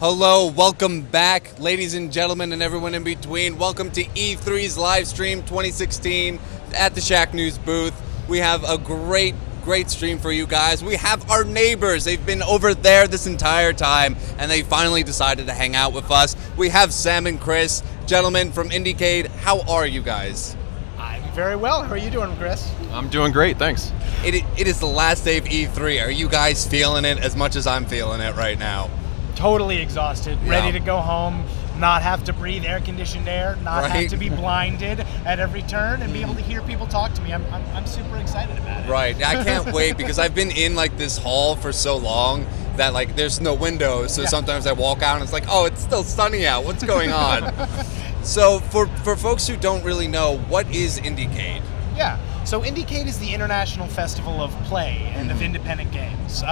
Hello, welcome back, ladies and gentlemen, and everyone in between. Welcome to E3's live stream 2016 at the Shacknews booth. We have a great stream for you guys. We have our neighbors. They've been over there this entire time, and they finally decided to hang out with us. We have Sam and Chris, gentlemen from IndieCade. How are you guys? I'm very well. How are you doing, Chris? I'm doing great, thanks. It is the last day of E3. Are you guys feeling it as much as I'm feeling it right now? Totally exhausted, Yeah. ready to go home, not have to breathe air-conditioned air, not Right. have to be blinded at every turn, and be able to hear people talk to me. I'm super excited about it. Right. I can't wait because I've been in like this hall for so long that like there's no windows. So Yeah. sometimes I walk out and it's like, oh, it's still sunny out. What's going on? So for folks who don't really know, what is IndieCade? Yeah. So IndieCade is the International Festival of Play and of Independent Games.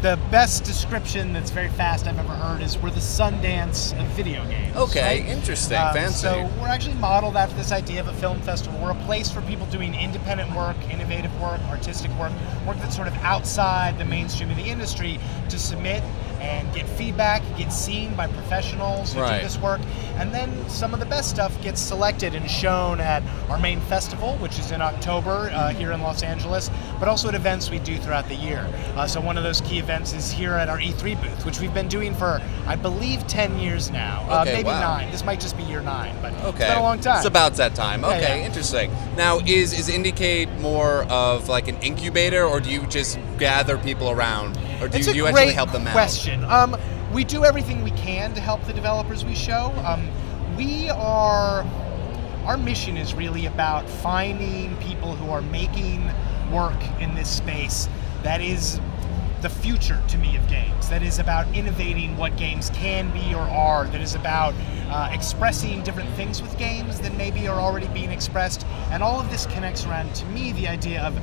The best description that's very fast I've ever heard is we're the Sundance of video games. Okay, right? interesting, fancy. So we're actually modeled after this idea of a film festival. We're a place for people doing independent work, innovative work, artistic work that's sort of outside the mainstream of the industry to submit and get feedback, get seen by professionals who Right. do this work, and then some of the best stuff gets selected and shown at our main festival, which is in October here in Los Angeles, but also at events we do throughout the year. So one of those key events is here at our E3 booth, which we've been doing for, I believe, 10 years now. Okay, maybe wow. 9. This might just be year 9, but Okay. it's been a long time. It's about that time. Yeah, Okay, yeah. interesting. Now, is IndieCade more of like an incubator, or do you just gather people around, or do It's you a actually great help them out? question. We do everything we can to help the developers we show. Our mission is really about finding people who are making work in this space that is the future to me of games, that is about innovating what games can be or are, that is about expressing different things with games that maybe are already being expressed, and all of this connects around, to me, the idea of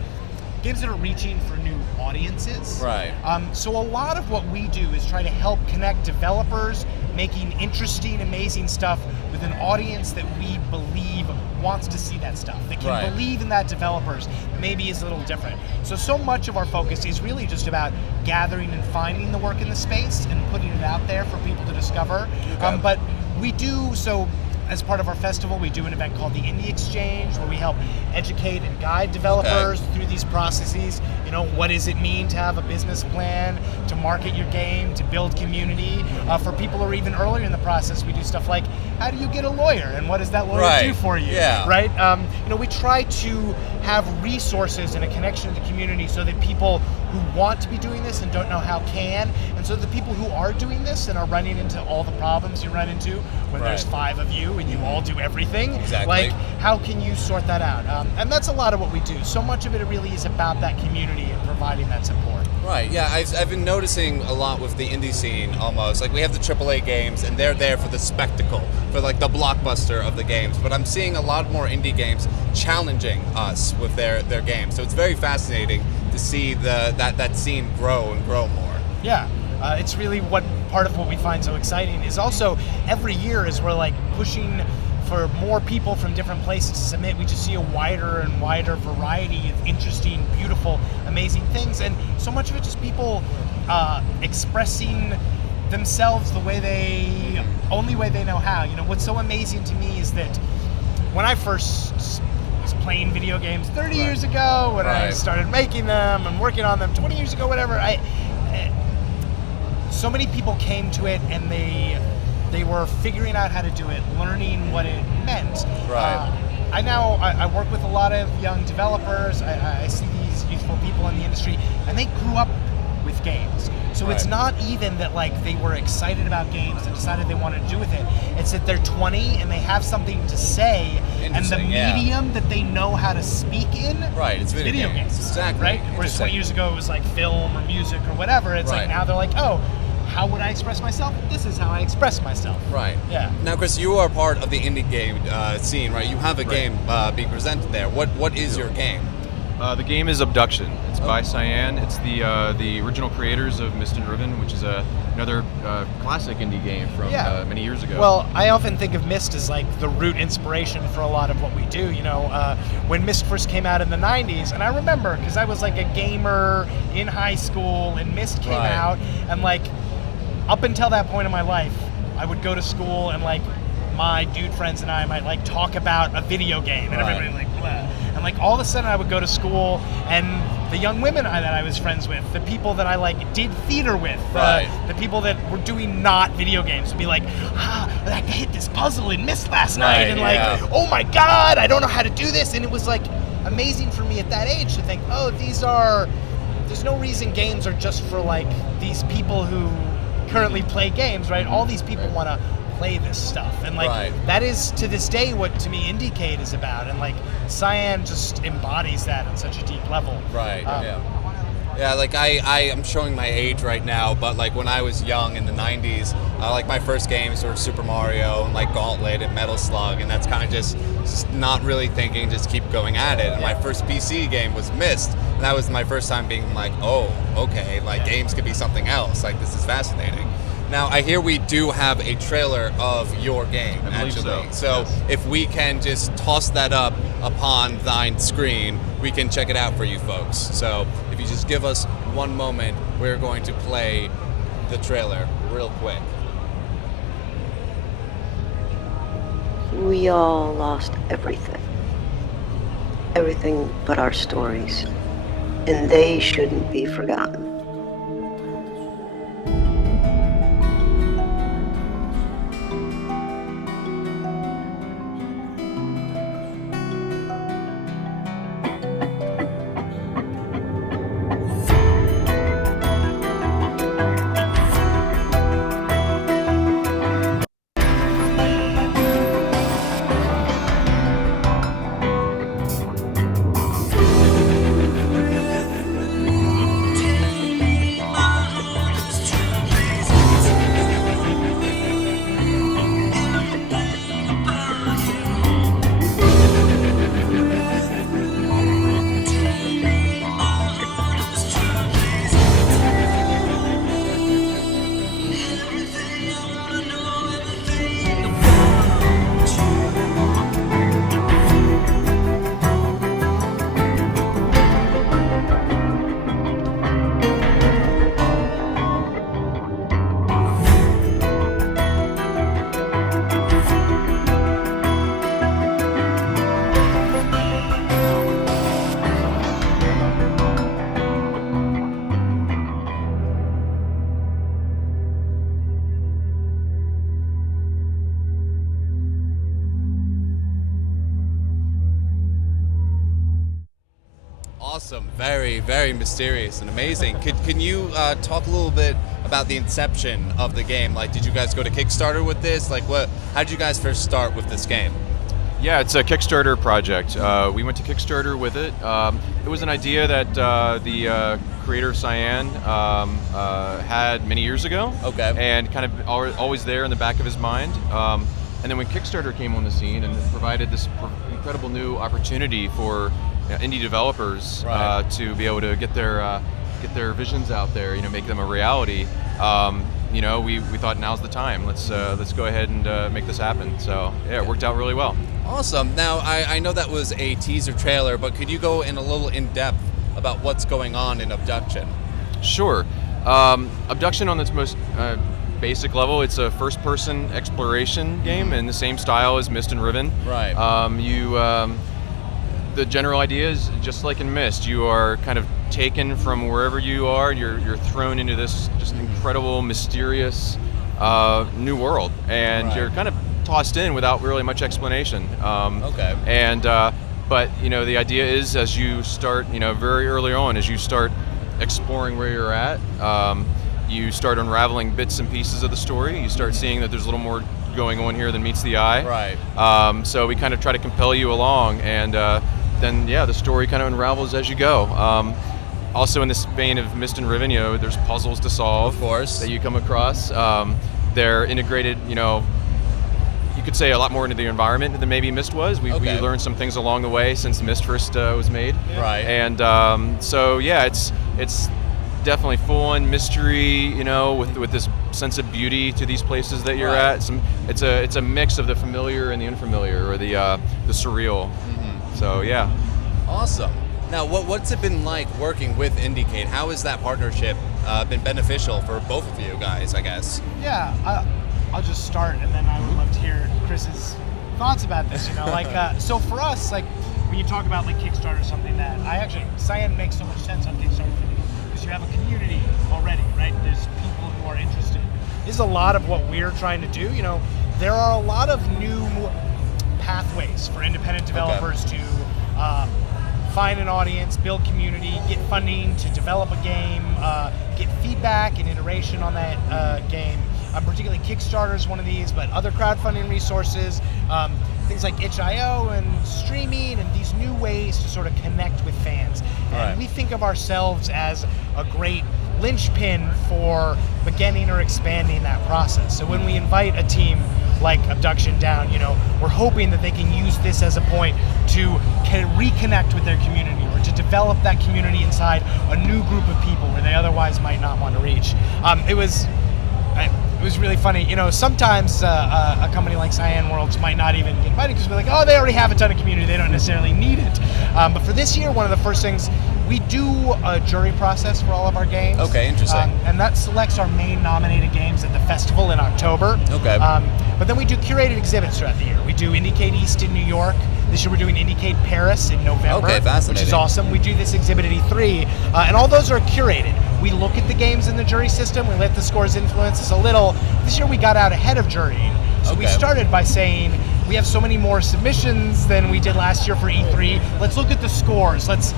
games that are reaching for new audiences. Right. So a lot of what we do is try to help connect developers making interesting, amazing stuff with an audience that we believe wants to see that stuff, that can Right. believe in that developers, maybe is a little different. So much of our focus is really just about gathering and finding the work in the space and putting it out there for people to discover. Okay. But we do, so as part of our festival, we do an event called the Indie Exchange, where we help educate and guide developers through these processes. You know, what does it mean to have a business plan, to market your game, to build community? For people who are even earlier in the process, we do stuff like, how do you get a lawyer, and what does that lawyer Right. do for you? Yeah. Right? We try to have resources and a connection to the community so that people who want to be doing this and don't know how can, and so the people who are doing this and are running into all the problems you run into when Right. there's 5 of you and you all do everything. Exactly. Like, how can you sort that out? And that's a lot of what we do. So much of it really is about that community and providing that support. Right, yeah, I've been noticing a lot with the indie scene almost. Like we have the AAA games and they're there for the spectacle, for like the blockbuster of the games. But I'm seeing a lot more indie games challenging us with their games. So it's very fascinating to see that scene grow and grow more. Yeah, it's really part of what we find so exciting is also every year as we're like pushing for more people from different places to submit, we just see a wider and wider variety of interesting, beautiful, amazing things, and so much of it just people expressing themselves the only way they know how. You know, what's so amazing to me is that when I first was playing video games 30 years ago, when I Right. started making them and working on them 20 years ago, whatever, so many people came to it and they were figuring out how to do it, learning what it meant. Right. I work with a lot of young developers. I see these youthful people in the industry, and they grew up with games. So it's Right. not even that like they were excited about games and decided they wanted to do with it. It's that they're 20 and they have something to say, and the Interesting, yeah. medium that they know how to speak in, Right, it's video games. Exactly. right? Whereas Interesting. 20 years ago it was like film or music or whatever. It's Right. like now they're like, oh, how would I express myself? This is how I express myself. Right. Yeah. Now, Chris, you are part of the indie game scene, right? You have a Right. game being presented there. What is your game? The game is Abduction. It's by Cyan. It's the original creators of Mist and Riven, which is another classic indie game from many years ago. Well, I often think of Myst as like the root inspiration for a lot of what we do. You know, when Myst first came out in the 90s, and I remember because I was like a gamer in high school, and Myst came Right. out, and like up until that point in my life, I would go to school and like my dude friends and I might like talk about a video game and everybody like blah. And like all of a sudden I would go to school and the young women that I was friends with, the people that I like did theater with, the people that were doing not video games would be like, I hit this puzzle and missed last night and like, oh my God, I don't know how to do this. And it was like amazing for me at that age to think, oh, there's no reason games are just for like these people who currently play games, right? All these people want to play this stuff, and like that is to this day what to me IndieCade is about, and like Cyan just embodies that on such a deep level. Yeah, like I'm showing my age right now, but like when I was young in the 90s, like my first games were Super Mario and like Gauntlet and Metal Slug, and that's kind of just not really thinking, just keep going at it. And my first PC game was Myst, and that was my first time being like, oh, okay, like games could be something else. Like this is fascinating. Now, I hear we do have a trailer of your game, actually. So if we can just toss that up upon thine screen, we can check it out for you folks. So if you just give us one moment, we're going to play the trailer real quick. We all lost everything. Everything but our stories. And they shouldn't be forgotten. Awesome, very, very mysterious and amazing. Can you talk a little bit about the inception of the game? Like, did you guys go to Kickstarter with this? Like, how did you guys first start with this game? Yeah, it's a Kickstarter project. We went to Kickstarter with it. It was an idea that the creator Cyan had many years ago. Okay. And kind of always there in the back of his mind. And then when Kickstarter came on the scene and provided this incredible new opportunity for indie developers to be able to get their visions out there, make them a reality. We thought now's the time. Let's go ahead and make this happen. So yeah, it worked out really well. Awesome. Now I know that was a teaser trailer, but could you go in a little in depth about what's going on in Abduction? Sure. Abduction on its most basic level, it's a first-person exploration game in the same style as Myst and Riven. Right. The general idea is just like in Myst, you are kind of taken from wherever you are, you're thrown into this just incredible, mysterious new world, and you're kind of tossed in without really much explanation. Okay. And but the idea is, as you start, very early on, as you start exploring where you're at, you start unraveling bits and pieces of the story. You start seeing that there's a little more going on here than meets the eye. Right. So we kind of try to compel you along, and then the story kind of unravels as you go. Also in this vein of Myst and Riven, there's puzzles to solve, of course, that you come across. They're integrated, you could say a lot more into the environment than maybe Myst was. We learned some things along the way since Myst first was made. Right. And so yeah, it's definitely full-on mystery, with this sense of beauty to these places that you're at. It's a mix of the familiar and the unfamiliar, or the surreal. Mm-hmm. So yeah. Awesome. Now, what's it been like working with IndieCade? How has that partnership been beneficial for both of you guys, I guess? Yeah, I'll just start, and then I would love to hear Chris's thoughts about this. So for us, like when you talk about like Kickstarter, something that Cyan makes so much sense on Kickstarter for me because you have a community already, right? There's people who are interested. This is a lot of what we're trying to do. There are a lot of new pathways for independent developers to find an audience, build community, get funding to develop a game, get feedback and iteration on that game. Particularly Kickstarter is one of these, but other crowdfunding resources, things like itch.io and streaming and these new ways to sort of connect with fans. And we think of ourselves as a great linchpin for beginning or expanding that process. So when we invite a team like Abduction Down, we're hoping that they can use this as a point to reconnect with their community or to develop that community inside a new group of people where they otherwise might not want to reach. It was really funny. Sometimes a company like Cyan Worlds might not even get invited because we're like, oh, they already have a ton of community. They don't necessarily need it. But for this year, one of the first things, we do a jury process for all of our games. Okay, interesting. And that selects our main nominated games at the festival in October. Okay. But then we do curated exhibits throughout the year. We do IndieCade East in New York. This year we're doing IndieCade Paris in November, Okay, fascinating. which is awesome. We do this exhibit at E3, and all those are curated. We look at the games in the jury system. We let the scores influence us a little. This year we got out ahead of jurying. So we started by saying, we have so many more submissions than we did last year for E3. Let's look at the scores. Let's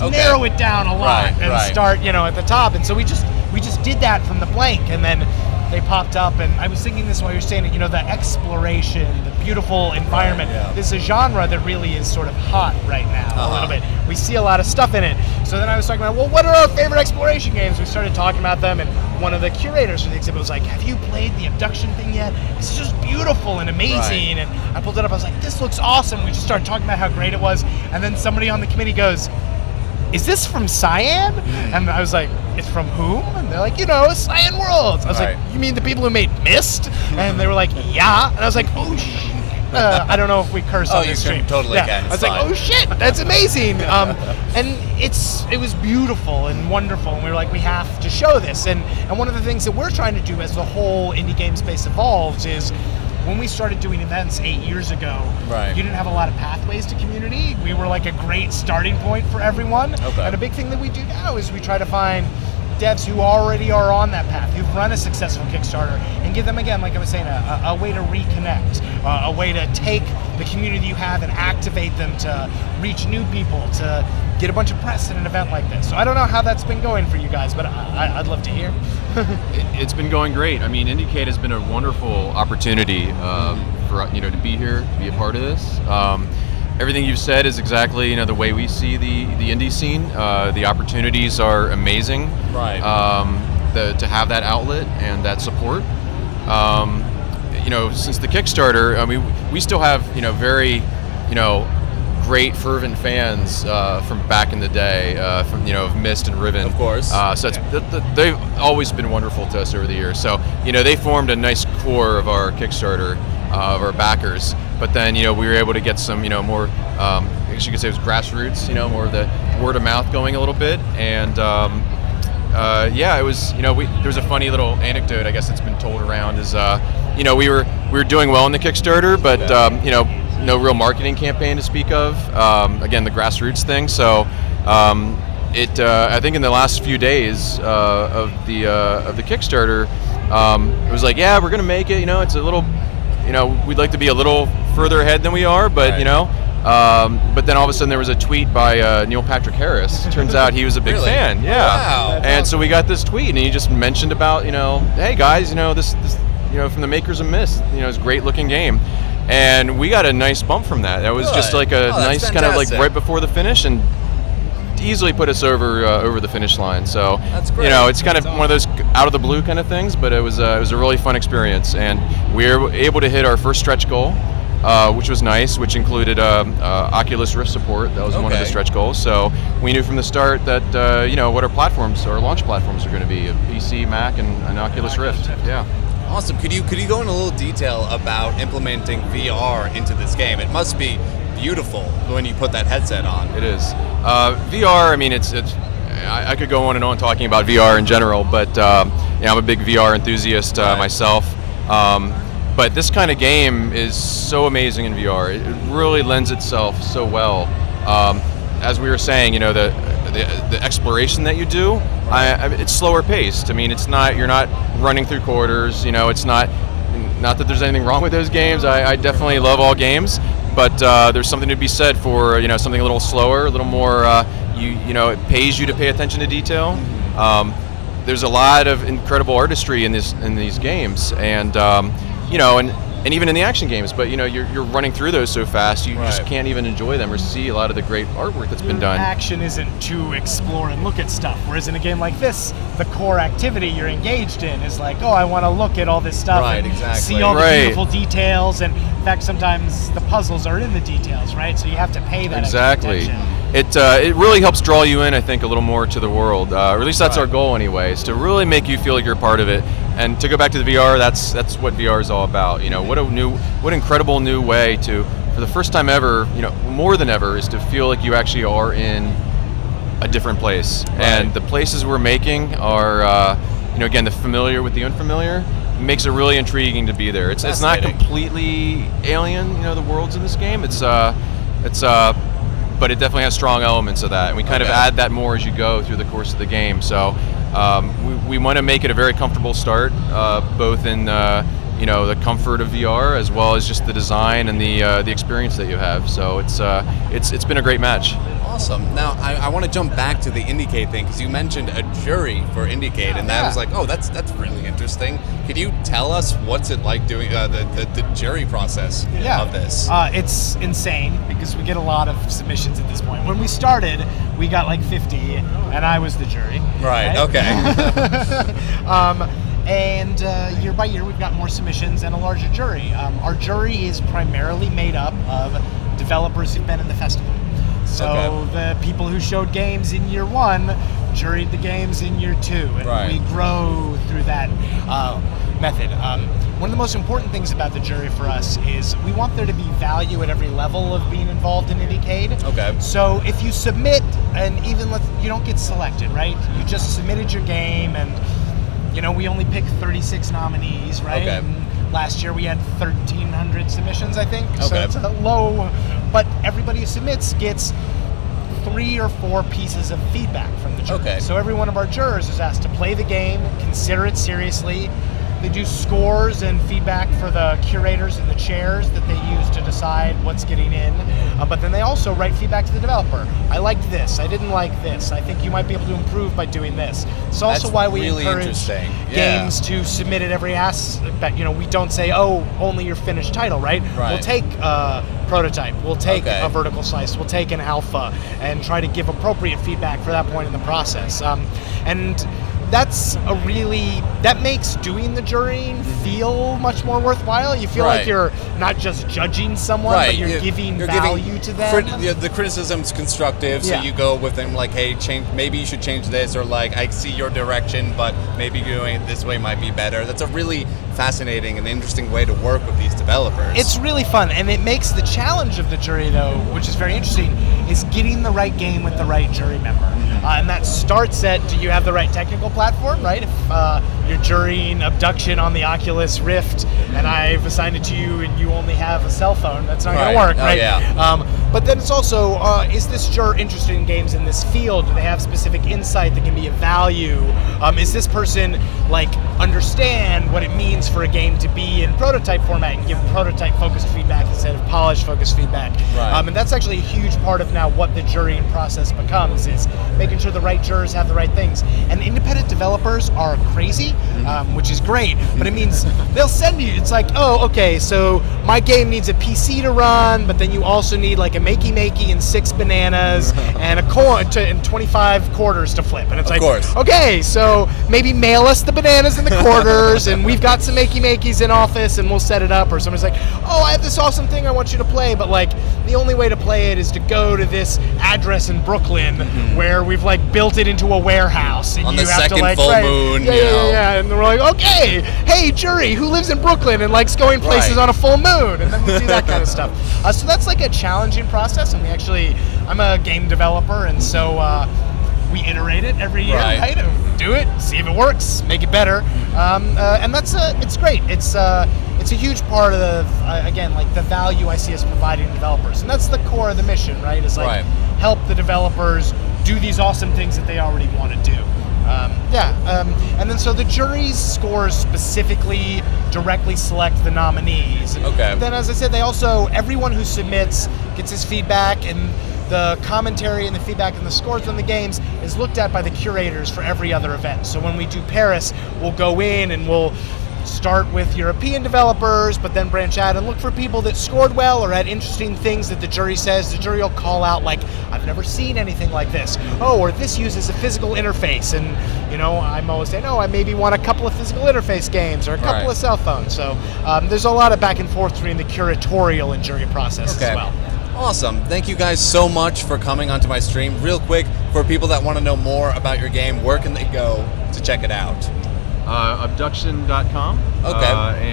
narrow it down a lot and start, at the top. And so we just did that from the blank, and then they popped up. And I was thinking this while you were saying it, the exploration, the beautiful environment. This is a genre that really is sort of hot right now, a little bit. We see a lot of stuff in it. So then I was talking about, well, what are our favorite exploration games? We started talking about them, and one of the curators for the exhibit was like, have you played the Abduction thing yet? It's just beautiful and amazing. And I pulled it up. I was like, this looks awesome. We just started talking about how great it was. And then somebody on the committee goes, is this from Cyan? And I was like, it's from whom? And they're like, Cyan Worlds. I was like, you mean the people who made Myst? And they were like, yeah. And I was like, oh shit. I don't know if we curse on this stream. Totally can. I was like, oh shit, that's amazing. And it was beautiful and wonderful. And we were like, we have to show this. And one of the things that we're trying to do as the whole indie game space evolves is, when we started doing events 8 years ago, you didn't have a lot of pathways to community. We were like a great starting point for everyone. And a big thing that we do now is we try to find devs who already are on that path, who've run a successful Kickstarter, and give them, again, like I was saying, a way to reconnect, a way to take the community you have and activate them to reach new people, to get a bunch of press at an event like this. So I don't know how that's been going for you guys, but I'd love to hear. It's been going great. I mean, IndieCade has been a wonderful opportunity for to be here, to be a part of this. Everything you've said is exactly the way we see the indie scene. The opportunities are amazing. To have that outlet and that support. Since the Kickstarter, I mean, we still have very great fervent fans from back in the day, from of Myst and Riven. Of course. So they've always been wonderful to us over the years. So they formed a nice core of our Kickstarter, of our backers. But then we were able to get some more, I guess you could say it was grassroots, more of the word of mouth going a little bit. And it was there's a funny little anecdote I guess that's been told around is we were doing well in the Kickstarter, but no real marketing campaign to speak of. Again, the grassroots thing. So I think in the last few days of the Kickstarter, it was like, yeah, we're gonna make it. It's a little, we'd like to be a little further ahead than we are, but but then all of a sudden there was a tweet by Neil Patrick Harris. Turns out he was a big fan. Yeah. Wow. And so we got this tweet, and he just mentioned about hey guys, this from the makers of Myst, it's a great looking game. And we got a nice bump from that. That was just like a nice kind of like right before the finish, and easily put us over the finish line. So that's great. It's kind of one of those out of the blue kind of things, but it was a really fun experience, and we were able to hit our first stretch goal, which was nice, which included Oculus Rift support. That was one of the stretch goals. So we knew from the start that what our launch platforms are going to be: a PC, Mac, and Oculus Rift. Yeah. Awesome. Could you go in a little detail about implementing VR into this game? It must be beautiful when you put that headset on. It is. VR, I mean, I could go on and on talking about VR in general, but I'm a big VR enthusiast myself. But this kind of game is so amazing in VR. It really lends itself so well. As we were saying, the exploration that you do, it's slower paced. I mean, you're not running through corridors. It's not that there's anything wrong with those games. I definitely love all games, but there's something to be said for something a little slower, a little more. It pays you to pay attention to detail. There's a lot of incredible artistry in these games, and and even in the action games, but you're running through those so fast you just can't even enjoy them or see a lot of the great artwork that's been done. Action isn't to explore and look at stuff, whereas in a game like this, the core activity you're engaged in is like, I want to look at all this stuff and see all the beautiful details, and in fact sometimes the puzzles are in the details, right? So you have to pay that extra attention. It really helps draw you in, I think, a little more to the world, or at least that's our goal anyway, is to really make you feel like you're a part of it. And to go back to the VR, that's what VR is all about. What incredible new way to, for the first time ever, more than ever, is to feel like you actually are in a different place. Right. And the places we're making are, again, the familiar with the unfamiliar. It makes it really intriguing to be there. It's not completely alien, the worlds in this game. But it definitely has strong elements of that, and we kind of add that more as you go through the course of the game. So we want to make it a very comfortable start, both in the comfort of VR as well as just the design and the experience that you have. So it's been a great match. Awesome. Now I want to jump back to the IndieCade thing, because you mentioned a jury for IndieCade, and that was like, that's really interesting. Could you tell us what's it like doing the jury process of this? It's insane because we get a lot of submissions at this point. When we started, we got like 50, and I was the jury. Right. Okay. And year by year, we've got more submissions and a larger jury. Our jury is primarily made up of developers who've been in the festival. So the people who showed games in year 1 juried the games in year 2, and we grow through that method. One of the most important things about the jury for us is we want there to be value at every level of being involved in IndieCade. Okay. So if you submit, and even you don't get selected, right? You just submitted your game, and we only pick 36 nominees, right? Okay. And last year we had 1,300 submissions, I think. Okay. So it's a low, but everybody who submits gets 3 or 4 pieces of feedback from the jury. Okay. So every one of our jurors is asked to play the game, consider it seriously. They do scores and feedback for the curators and the chairs that they use to decide what's getting in. But then they also write feedback to the developer. I liked this. I didn't like this. I think you might be able to improve by doing this. It's also why we encourage games to submit at every aspect. We don't say, only your finished title, right? We'll take a prototype. We'll take a vertical slice. We'll take an alpha and try to give appropriate feedback for that point in the process. And that makes doing the jurying feel much more worthwhile. You feel like you're not just judging someone, but you're giving value to them. The criticism's constructive, so you go with them like, hey, maybe you should change this, or like, I see your direction, but maybe doing it this way might be better. That's a really fascinating and interesting way to work with these developers. It's really fun, and it makes the challenge of the jury, though, which is very interesting, is getting the right game with the right jury member. And that starts at, do you have the right technical platform, right? If you're jurying Abduction on the Oculus Rift, and I've assigned it to you, and you only have a cell phone, that's not going to work, right? But then it's also, is this juror interested in games in this field? Do they have specific insight that can be of value? Is this person, understand what it means for a game to be in prototype format and give prototype-focused feedback instead of polish-focused feedback? Right. And that's actually a huge part of now what the jurying process becomes, is making sure the right jurors have the right things. And independent developers are crazy, which is great, but it means they'll send you, it's like, so my game needs a PC to run, but then you also need a makey and 6 bananas and a coin and 25 quarters to flip. And it's okay, so maybe mail us the bananas and the quarters, and we've got some makeys in office, and we'll set it up. Or somebody's like, I have this awesome thing I want you to play, but the only way to play it is to go to this address in Brooklyn where we've like built it into a warehouse. And On you the have second to, like, full right, moon, Yeah, you know. yeah. And we're like, okay, hey, jury, who lives in Brooklyn and likes going places Right. on a full moon? And then we do that kind of stuff. So that's like a challenging process. And I'm a game developer, and so we iterate it every year, Right. right? And do it, see if it works, make it better. And that's it's great. It's a huge part of again, like the value I see us providing to developers, and that's the core of the mission, right? Is like Right. help the developers do these awesome things that they already want to do. And then so the jury's scores specifically directly select the nominees. Okay. Then, as I said, everyone who submits gets his feedback, and the commentary and the feedback and the scores on the games is looked at by the curators for every other event. So when we do Paris, we'll go in and we'll start with European developers, but then branch out and look for people that scored well or had interesting things that the jury says. The jury will call out like, I've never seen anything like this. Oh, or this uses a physical interface. And, I'm always saying, I maybe want a couple of physical interface games or a couple Right. of cell phones. So there's a lot of back and forth between the curatorial and jury process Okay. as well. Awesome. Thank you guys so much for coming onto my stream. Real quick, for people that want to know more about your game, where can they go to check it out? Abduction.com. Okay.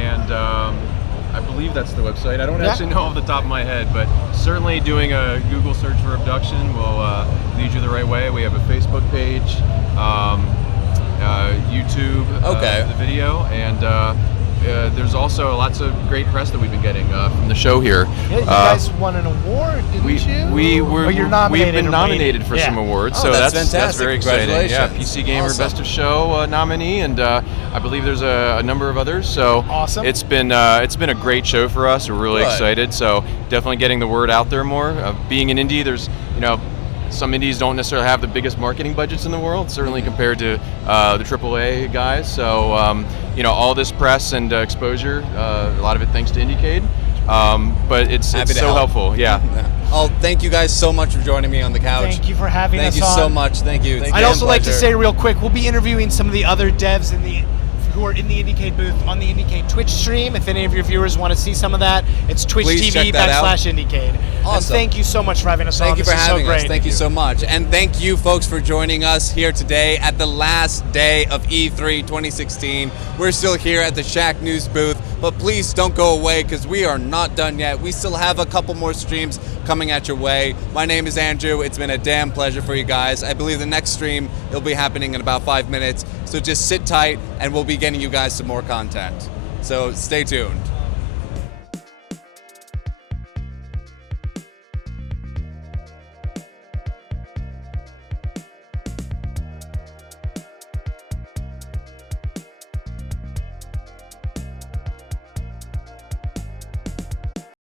And I believe that's the website. I don't Yeah. actually know off the top of my head, but certainly doing a Google search for Abduction will lead you the right way. We have a Facebook page, YouTube, Okay. the video, and there's also lots of great press that we've been getting from the show here. Yeah, you guys won an award, didn't you? Or you're nominated. We've been or nominated waiting? for Yeah. some awards, Oh, so that's that's fantastic. very exciting. Yeah, Congratulations. PC Gamer Awesome. Best of Show nominee, and I believe there's a number of others. So Awesome. it's been a great show for us. We're really Good. excited. So definitely getting the word out there more. Being an indie, there's some indies don't necessarily have the biggest marketing budgets in the world, certainly compared to the AAA guys. So, all this press and exposure, a lot of it thanks to IndieCade. But it's Happy to so help. helpful. Yeah. Oh, thank you guys so much for joining me on the couch. Thank you for having Thank us you on. so much. Thank you. It's I'd damn also like to pleasure. say real quick, we'll be interviewing some of the other devs who are in the IndieCade booth on the IndieCade Twitch stream. If any of your viewers want to see some of that, it's Please check that out. twitch.tv/IndieCade. Awesome. And thank you so much for having us on. Thank you for This is so having us. great. Thank you so much. And thank you, folks, for joining us here today at the last day of E3 2016. We're still here at the Shacknews booth, but please don't go away because we are not done yet. We still have a couple more streams coming at your way. My name is Andrew. It's been a damn pleasure for you guys. I believe the next stream will be happening in about 5 minutes, so just sit tight and we'll be getting you guys some more content. So stay tuned.